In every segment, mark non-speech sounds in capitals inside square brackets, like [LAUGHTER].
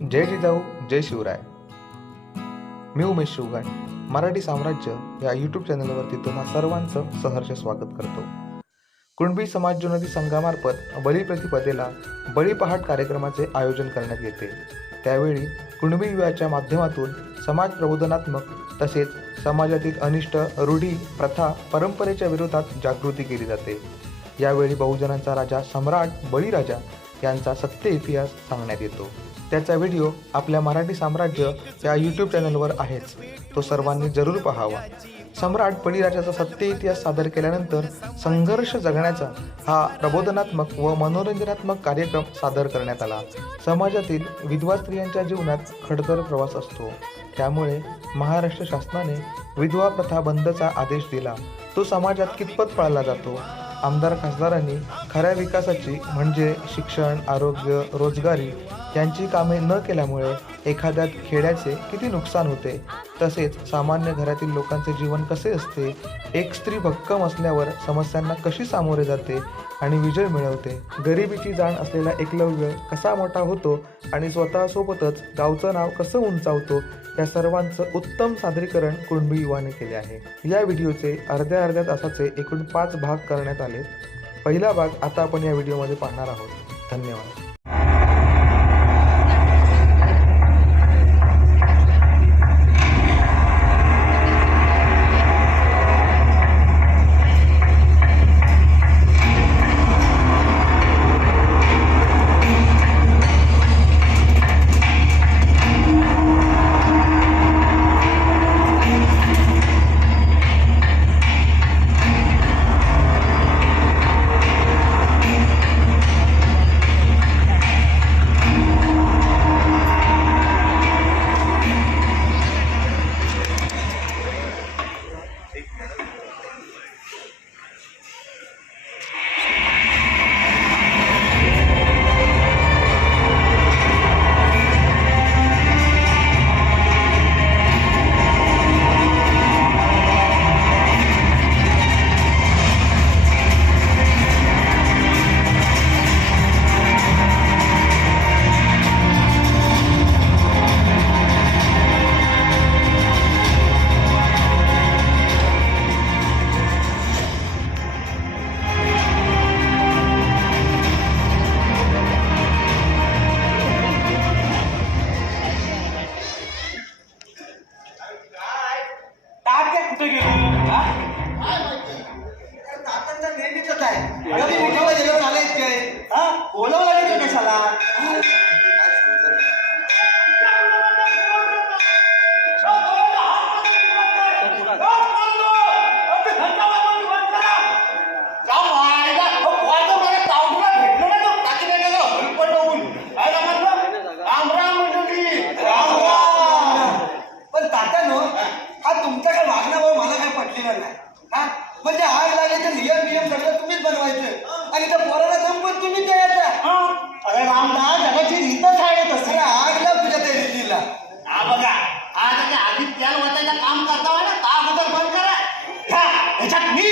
जय जिजाऊ जय शिवराय. मी उमेश शिवगाय मराठी साम्राज्य या यूट्यूब चॅनलवरती तुम्हा सर्वांचं सहर्ष स्वागत करतो. कुणबी समाज जुनदी संघामार्फत बळी प्रतिपदेला कार्यक्रमाचे आयोजन करण्यात येते. त्यावेळी कुणबी युवाच्या माध्यमातून समाज प्रबोधनात्मक तसेच समाजातील अनिष्ट रूढी प्रथा परंपरेच्या विरोधात जागृती केली जाते. यावेळी बहुजनांचा राजा सम्राट बळीराजा यांचा सत्य इतिहास सांगण्यात येतो. त्याचा व्हिडिओ आपल्या मराठी साम्राज्य या यूट्यूब चॅनलवर आहेच. तो सर्वांनी जरूर पाहावा. सम्राट बळीराजाचा सत्य इतिहास सादर केल्यानंतर संघर्ष जगण्याचा हा प्रबोधनात्मक व मनोरंजनात्मक कार्यक्रम सादर करण्यात आला. समाजातील विधवा स्त्रियांच्या जीवनात खडतर प्रवास असतो. त्यामुळे महाराष्ट्र शासनाने विधवा प्रथा बंदचा आदेश दिला. तो समाजात कितपत पाळला जातो? आमदार खासदारांनी खऱ्या विकासाची म्हणजे शिक्षण आरोग्य रोजगारी यांची कामे न केल्यामुळे एखाद्या खेड्याचे किती नुकसान होते? तसेच सामान्य घरातील लोकांचे जीवन कसे असते? एक स्त्री भक्कम असल्यावर समस्यांना कशी सामोरे जाते आणि विजय मिळवते? गरिबीची जाण असलेला एकलव्य कसा मोठा होतो आणि स्वतःसोबतच गावचं नाव कसं उंचावतो? या सर्वांचं उत्तम सादरीकरण कुणबी युवाने केले आहे. या व्हिडिओचे अर्ध्या अर्ध्या तासाचे एकूण पाच भाग करण्यात आले पहिला भाग आता आपण या व्हिडिओमध्ये पाहणार आहोत. धन्यवाद. ते आधी तेल वाटायचं काम करता ना का अगोदर बंद करा. ह्या, ह्याच्यात मी.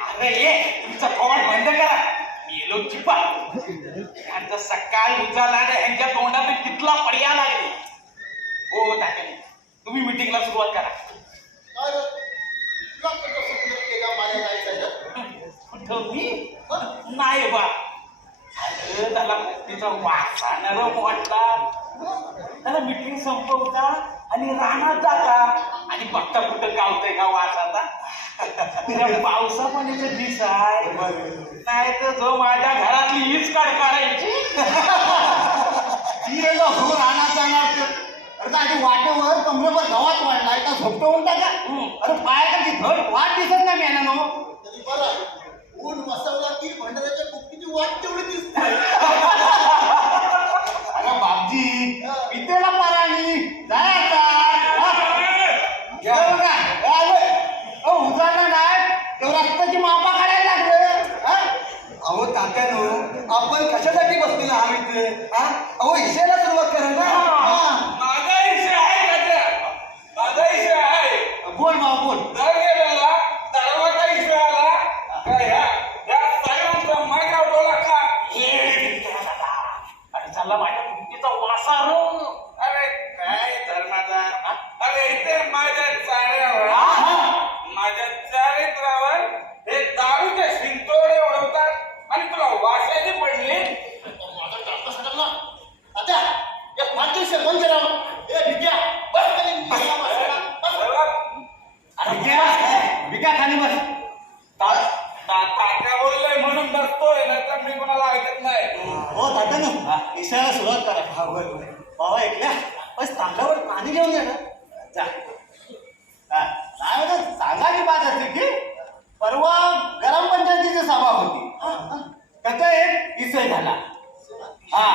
अरे ये तुमचं थोबाड बंद करा. येलो चिपा. यांचं सकाळ उजाला आणि ह्यांच्या तोंडात कितला पर्याय लागेल हो तात्या. तुम्ही मिटिंगला सुरुवात करा. मी? नाही बा. त्याला तिचा वासानं वाटला. त्याला मिटिंग संपवता. आणि रानात जाता. आणि बघता कुठं गावतंय का वास आता? पावसा पाण्याचे दिस आहे. नाही तर जो माझ्या घरातली हीच काढायची ती गेलो हो रानात जाणार तर. अरे आधी वाटेवर कमरेवर गवात वाढलाय का झोपटवून टाका. अरे पायाची धड वाट दिसत नाही मेल्यानो तरी बरं ऊन वसवला की भंडाऱ्याच्या कुक्कीची वाट Oi, Sheila Turbakaranga. जा खाली बस. तात्या बोललोय म्हणून बसतोय नंतर मी कोणाला ऐकत नाही. हो तात्या ना. विषयाला सुरुवात करा. हा बाबा ऐकल्या? बस तांब्यावर पाणी घेऊन ये ना. नाही म्हणजे चांगली बात असते की परवा गरम पंचायतीची सभा होती. त्याचा एक विषय झाला. हा.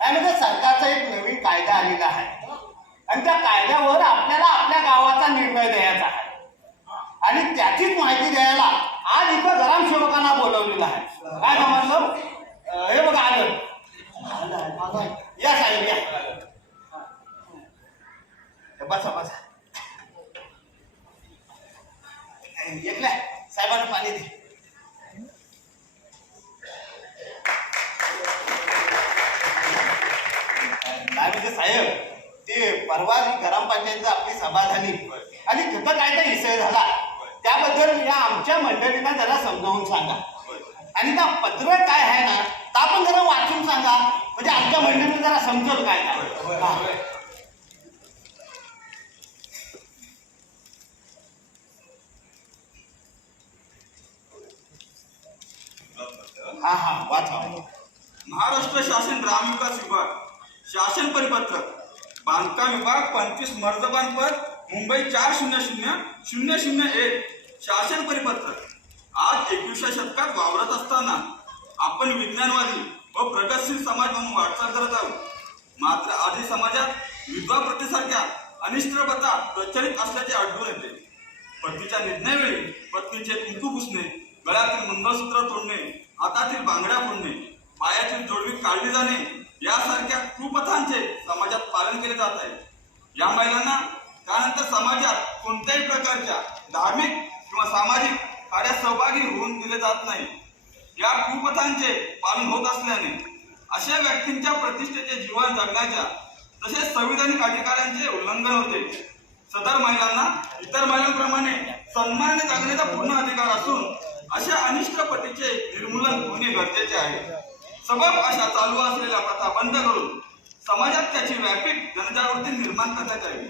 काय म्हणजे सरकारचा एक नवीन कायदा आलेला आहे. आणि त्या कायद्यावर आपल्याला आपल्या गावाचा निर्णय द्यायचा आहे. आणि त्याचीच माहिती द्यायला आज इथं ग्रामसेवकांना बोलवलेलं आहे. काय समजलं हे बघा आलं. या साहेब या. बसा बसा. एकल्या साहेबांना पाणी दे. काय म्हणजे साहेब? ते परवा ग्रामपंचायतीची आपली सभा झाली. आणि तिथं काय काय विषय झाला. त्याबद्दल या आमच्या मंडळींना जरा समजावून सांगा. आणि त्या पत्र काय आहे ना तर आपण जरा वाचून सांगा. म्हणजे आमच्या मंडळींना जरा समजेल काय काय हा. हा हा वाचा. महाराष्ट्र शासन ग्रामविकास विभाग शासन परिपत्रक बांधकाम विभाग पंचवीस मर्दबान पद मुंबई चार शून्य शून्य शून्य शून्य एक. शासन परिपत्रक. आज एकविसव्या शतकात वावरत असताना आपण विज्ञानवादी व प्रगतशील समाज म्हणून वाटचाल करत आहोत. मात्र आधी समाजात विधवा प्रथेसारख्या अनिष्ट प्रथा प्रचलित असल्याचे आढळून येते. पतीच्या निर्णयावेळी पत्नीचे कुंकू पुसणे गळ्यातील मंगळसूत्र तोडणे हातातील बांगड्या फोडणे पायातील जोडवी काढली जाणे यासारख्या कुप्रथांचे समाजात पालन केले जात आहे. या महिलांना त्यानंतर समाजात कोणत्याही प्रकारच्या धार्मिक किंवा सामाजिक कार्यात सहभागी होऊन दिले जात नाही. या कुपथांचे पालन होत असल्याने अशा व्यक्तींच्या प्रतिष्ठेचे जीवन जगण्याच्या तसेच संविधानिक अधिकारांचे उल्लंघन होते. सदर महिलांना इतर महिलांप्रमाणे सन्मानाने जगण्याचा पूर्ण अधिकार असून अशा अनिष्ट पतीचे निर्मूलन होणे गरजेचे आहे. सबब अशा चालू असलेल्या प्रथा बंद करून समाजात त्याची व्यापक जनजागृती निर्माण करण्यात यावी.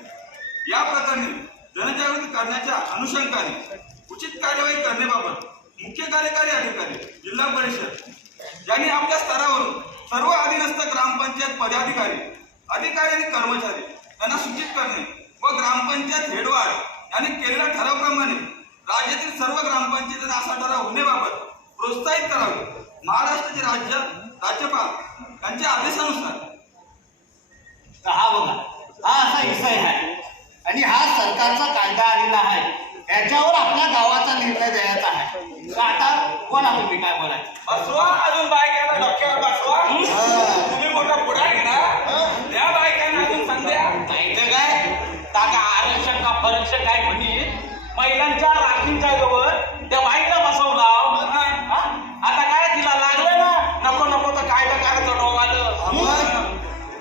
या प्रकरणी जनजागृती करण्याच्या अनुषंगाने उचित कार्यवाही करण्याबाबत मुख्य कार्यकारी अधिकारी जिल्हा परिषद यांनी आपल्या स्तरावरून सर्व अधीनस्थ ग्रामपंचायत पदाधिकारी अधिकारी आणि कर्मचारी यांना सूचित करणे व ग्रामपंचायत हेडवाड यांनी केलेल्या ठरावाप्रमाणे राज्यातील सर्व ग्रामपंचायतींना असा ठराव होण्याबाबत प्रोत्साहित करावे. महाराष्ट्राचे राज्य राज्यपाल यांच्या आदेशानुसार. हा बघा हा असा विषय आहे आणि हा सरकारचा कायदा आलेला आहे. याच्यावर आपल्या गावाचा निर्णय द्यायचा आहे. तर आता बोला तुम्ही काय बोलायचं. बसवा अजून बायकांना डोक्यावर बसवा. तुम्ही मोठा पुढारी ना त्या बायकांना अजून संध्या नाही तर काय? ताका आरक्षण का फरक्षण काय म्हणी महिलांच्या राखींच्या जवळ त्या बाईला बसवला हा? आता काय तिला लागलं ना? नको नको तर काय करायचं डोंगालं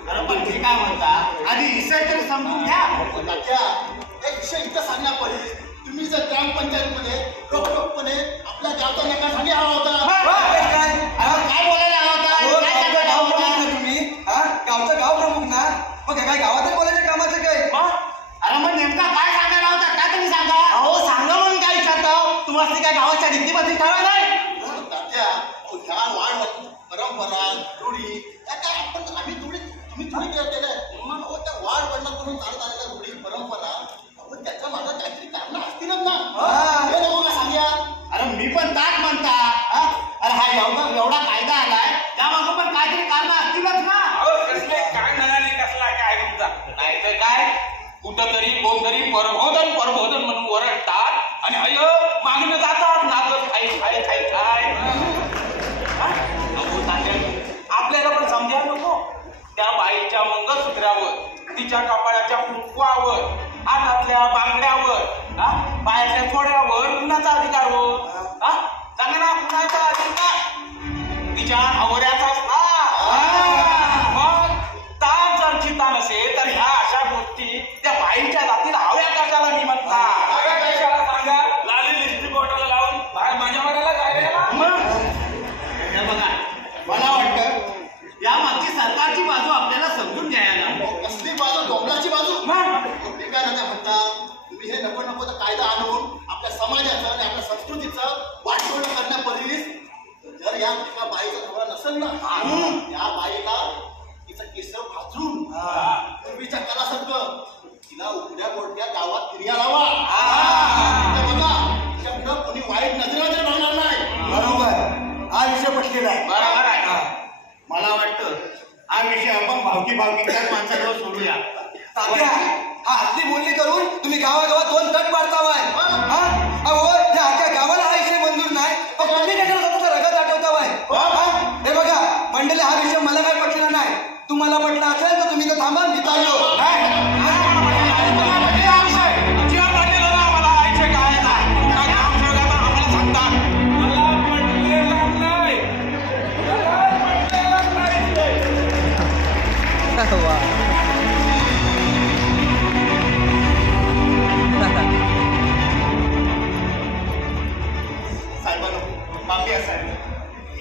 अरे पण ते काय म्हणता आधी विषय तरी समजून घ्या. तात्या, एक विषय इथं सांगण्या पाहिजे तुम्ही जर ग्रामपंचायतमध्ये तिच्या कपाळाच्या कुंकवावर हातातल्या बांगड्यावर हा? पायातल्या चोड्यावर कुणाचा अधिकार हो? सांगा ना कुणाचा अधिकार तिच्या असणार मग ताप जर चिता नसेल तर ह्या अशा गोष्टी त्या बाईच्या जातील हव्या कशाला मी म्हणता हव्या कशाला सांगा लाली लिपस्टिक बोटाला लावून बाहेर माझ्या मारायला काय रे हे बघा मला वाटतं या मागची सरकारची बाजू आपल्याला समजून घ्यायला कसली बाजू डोंगराची बाजू मग ते काय नका म्हणता तुम्ही हे नको नको कायदा आणून आपल्या समाजाचं आणि आपल्या संस्कृतीचं वाटवणं करण्यापरीस जर या एका बाईचा नवरा नसेल ना या बाईला तिचं केस भाजून पूर्वीच्या कलासारखं तिला उघड्या बोलत्या गावात फिर्या लावा. बघा तिच्या पुढं कोणी वाईट नजरेला तर बघणार नाही. बरोबर. हा विषय पटलेला आहे. बरोबर आहे. हा. मला वाटतं हा विषय आपण भावकी भावकीच्याच माणसाजवळ सोडूया. हा असली बोलणी करून तुम्ही गावागावात दोन तट मारतावाय हा?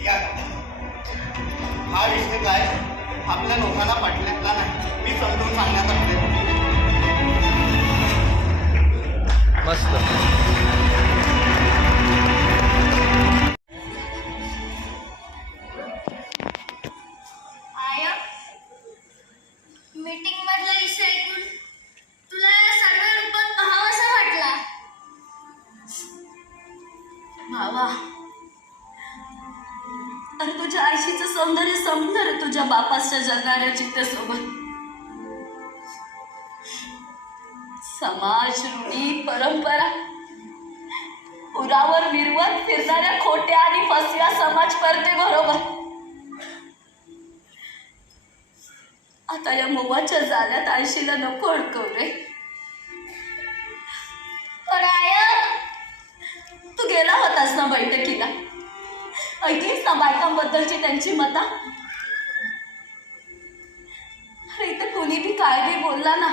या. हा विषय काय? आपल्या लोकांना पटलेला नाही. मी समजून सांगण्याचा प्रयत्न मस्त. ऐकलीस ना बायकांबद्दलची त्यांची मतं? अरे इथं कुणी बी काय बी बोलला ना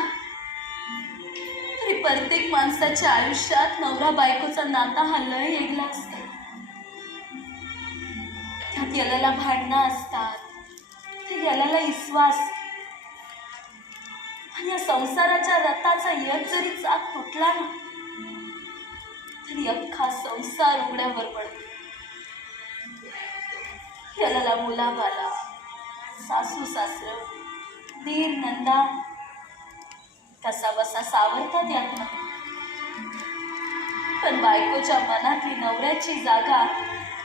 तरी प्रत्येक माणसाच्या आयुष्यात नवरा बायकोचा नाता हा लय वेगळा असतो. त्यात याला भांडणं असतात ते याला विश्वास. आणि या संसाराच्या रथाचा एक जरी चाक तुटला ना तरी अख्खा संसार उघड्यावर पडतो. त्याला मुलाबाला सासू सासर दीर नंदा कसा बसा सावरतात यातनं पण बायकोच्या मनातली नवऱ्याची जागा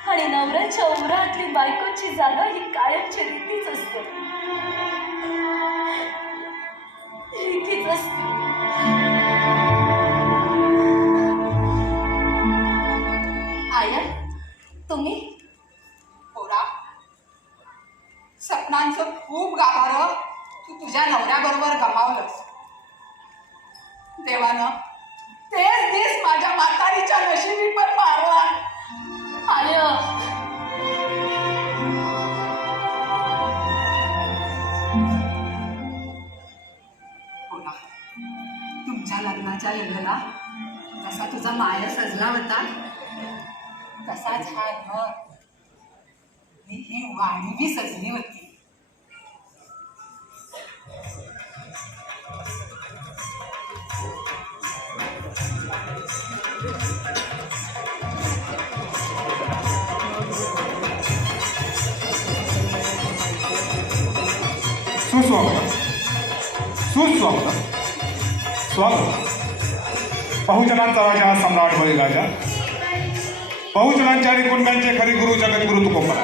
आणि नवऱ्याच्या उरातली बायकोची जागा ही कायमची रीतीच असते. रीतीच असते. सुस्वागतम. सुस्वागतम. स्वागत बहुजनांचा राजा सम्राट बळीराजा. बहुजनांच्या आणि कुंडांचे खरे गुरु जगद्गुरु तुकोबरा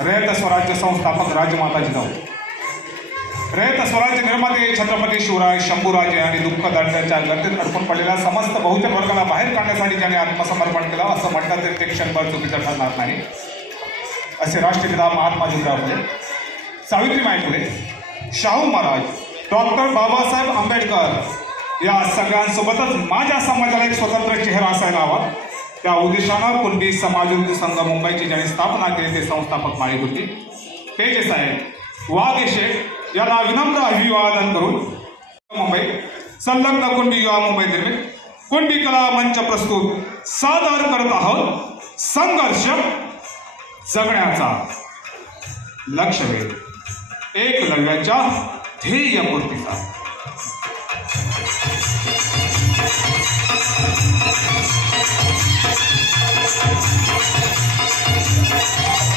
रयत स्वराज्य संस्थापक राजमाता जिजाऊ रयत स्वराज्य निर्माते छत्रपती शिवराय शंभूराजे आणि दुःख दंडाच्या गर्दीत अडकून पडलेल्या समस्त बहुजन वर्गाला बाहेर काढण्यासाठी ज्याने आत्मसमर्पण केलं असं म्हणतात तरी ते क्षणभर चुकीचं ठरणार नाही. असे राष्ट्रपिता महात्मा ज्योतिराव फुले सावित्रीबाई फुले शाहू महाराज डॉक्टर बाबासाहेब आंबेडकर या सगळ्यांसोबतच माझ्या समाजाला एक स्वतंत्र चेहरा असायला हवा. त्या उद्देशानं कुणबी समाजोन्नती संघ मुंबईची ज्यांनी स्थापना केली ते संस्थापक माळी होती. हे जे साहेब वाघेशे यांना विनम्र अभिवादन करून मुंबई संलग्न कुणबी युवा मुंबई निर्मित कुणबी कला मंच प्रस्तुत सादर करत आहोत संघर्ष जगण्याचा लक्ष वेध एक लव्याच्या ध्येयपूर्तीचा. तो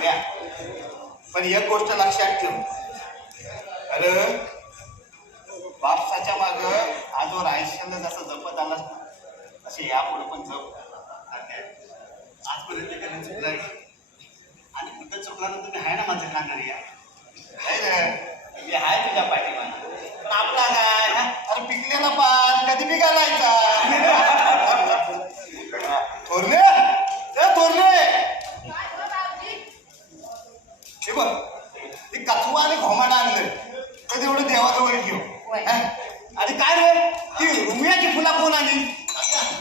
सांगितल्या पण एक गोष्ट लक्षात ठेव. अरे बापसाच्या माग आजवर आयुष्याला जसं जपत आलास ना असे यापुढे पण जप. आजपर्यंत त्यांनी चुकला आणि कुठं चुकला तर तुम्ही आहे ना माझं खाणार या. मी आहे तुझ्या पाठीमागे. पण आपला काय अरे पिकलेला पान. कधी पिकायला [LAUGHS] थोरले थोरले. हे बघ ते कचवा आणि घोमाडा आणलं कधी एवढं देवाजवळ घेऊ हा? आणि काय रे? ती रुमियाची फुला कोण आली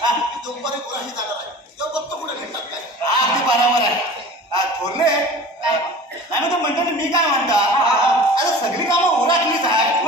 हा? दुपारी कोणाशी जाणार आहे बघतो कुठे भेटतात काय हा अगदी बरोबर आहे. हा थोरले नाही मग म्हणतो मी काय म्हणता? अरे सगळी कामं ओराखलीच आहे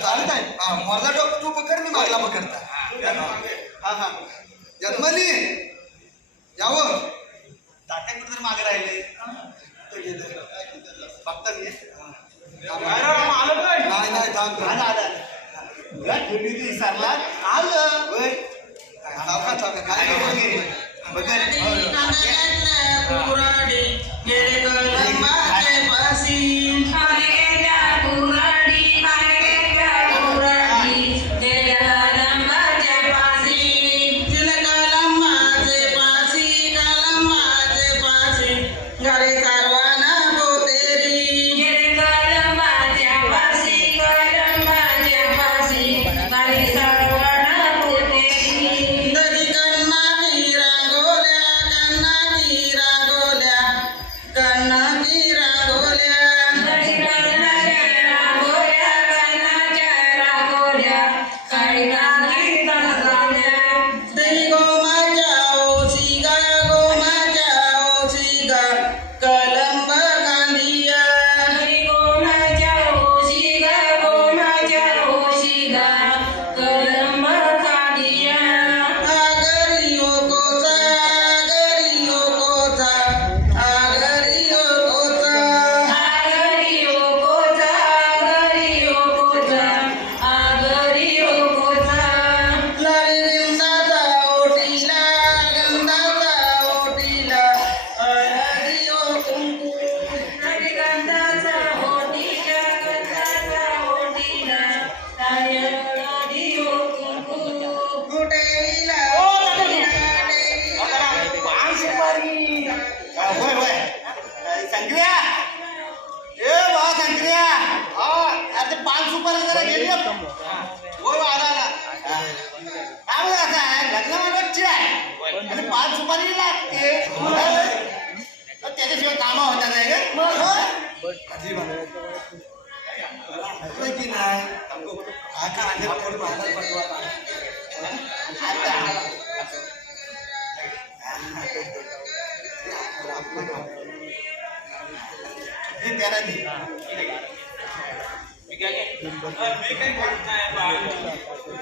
चालत आहे हा, तू पकड मी मागला पकडता हा हा जन्मली. यावं. ताट्या कुठे मागे राहिले. तो गेलं. बघता मी. नाही नाही थांब थांब. आला आला. तुला ठेवली होती विसरला आलं. होय. सावकाश, सावकाश. काय नाही.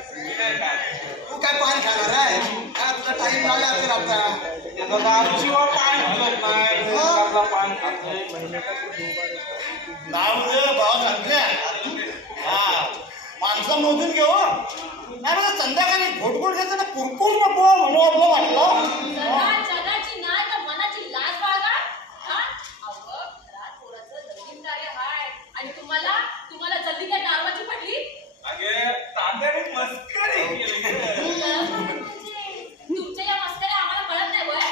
तू काय पान खाणार आहे हा, तुला टाइम लागला असेल आता त्याचा पान खात नाही पान खात नाही भाव शंकर्या हा. माणसं मोजून घेऊ नाही मला संध्याकाळी घोटघोट घेताना ना कुरकुर नको म्हणून आपलं वाटलं. जगा जगाची नाही तर मनाची लाज बाळगा. हा? अहो घरात पोराचं लगीन कार्य हाय. आणि तुम्हाला तुम्हाला जल्दी काय नारवाची पडली? अगे तात्याने मस्करी केली तुमच्या या मस्कऱ्या आम्हाला कळत नाही वय.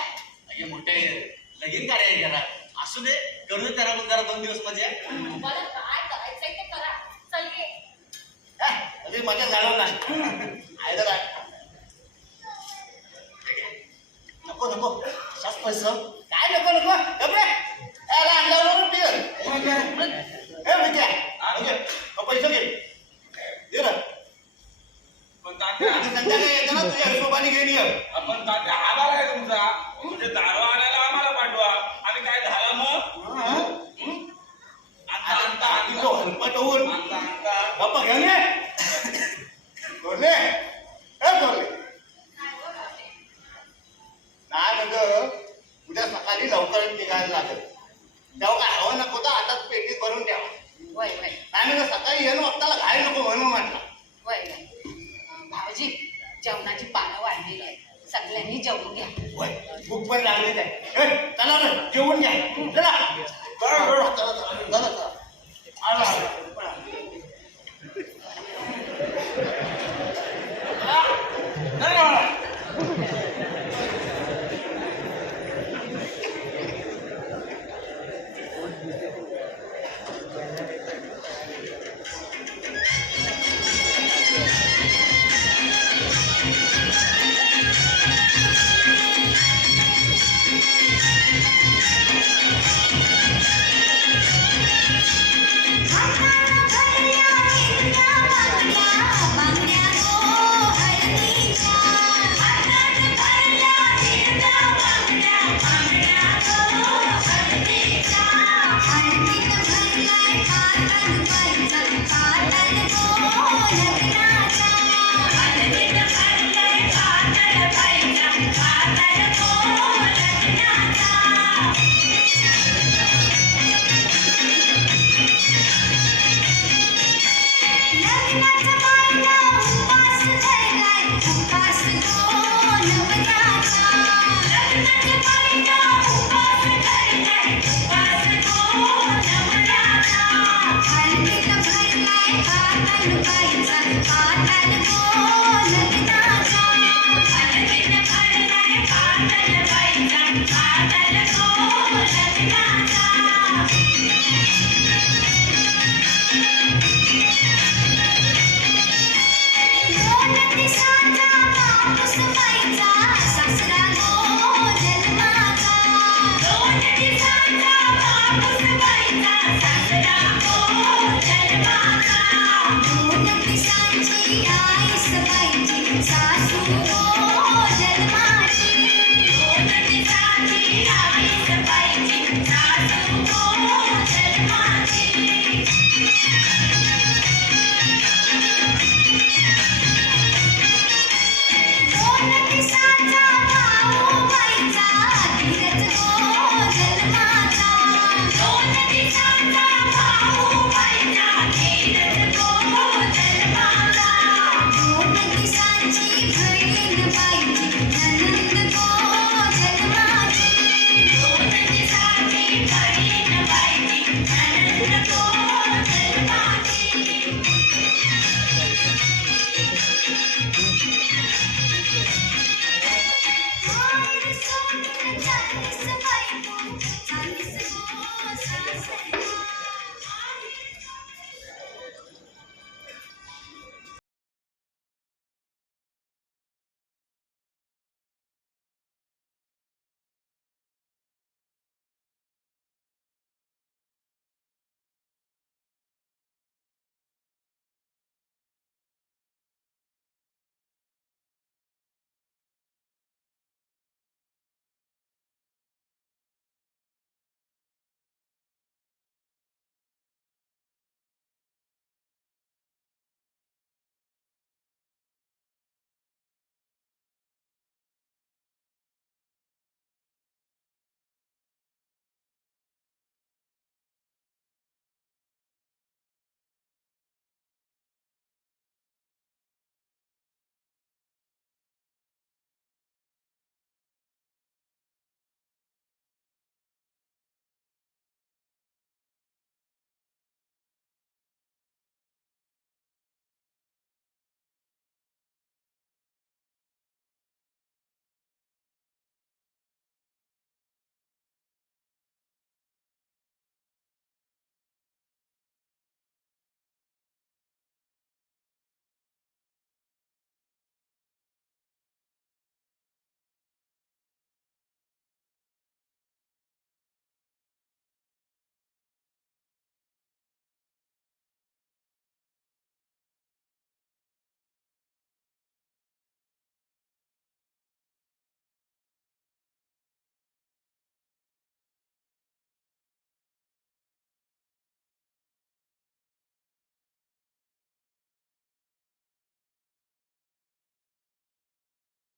अगे मोठे लगीन कार्य आहे जरा. असू दे करू दे त्याला जरा दोन दिवस मजा तुम्हाला काय करायचंय ते करा. चल अगदी मजा जाणव नाही. आहे नको नको. शास पैसा. काय नको नको? गपरे याला ए मित्या ओके पैसे घे. दे ना. पण तात्या आणि संध्याकाळी येताना तुझ्या हिशोबाने घेऊन ये. आपण तात्या आभार आहे तुमचा. म्हणजे दारू आणायला आम्हाला पाठवा. आणि काय झालं मग? हं? आणता आणता आणि तो हलपट होऊन बाप्पा घेऊन ये बोलले ए बोलले नाही म्हणजे उद्या सकाळी लवकर निघायला लागेल तेव्हा काय हवं नको तर आताच पेटीत भरून ठेवा वय वय नाही म्हणजे सकाळी येणं वक्ताला घाई नको म्हणून म्हटलं वय वय भाऊजी जेवणाची पानं वाढलेली आहेत सगळ्यांनी जेवून घ्या होय भूक पण लागली आहे चला रे जेवून घ्या चला चला चला चला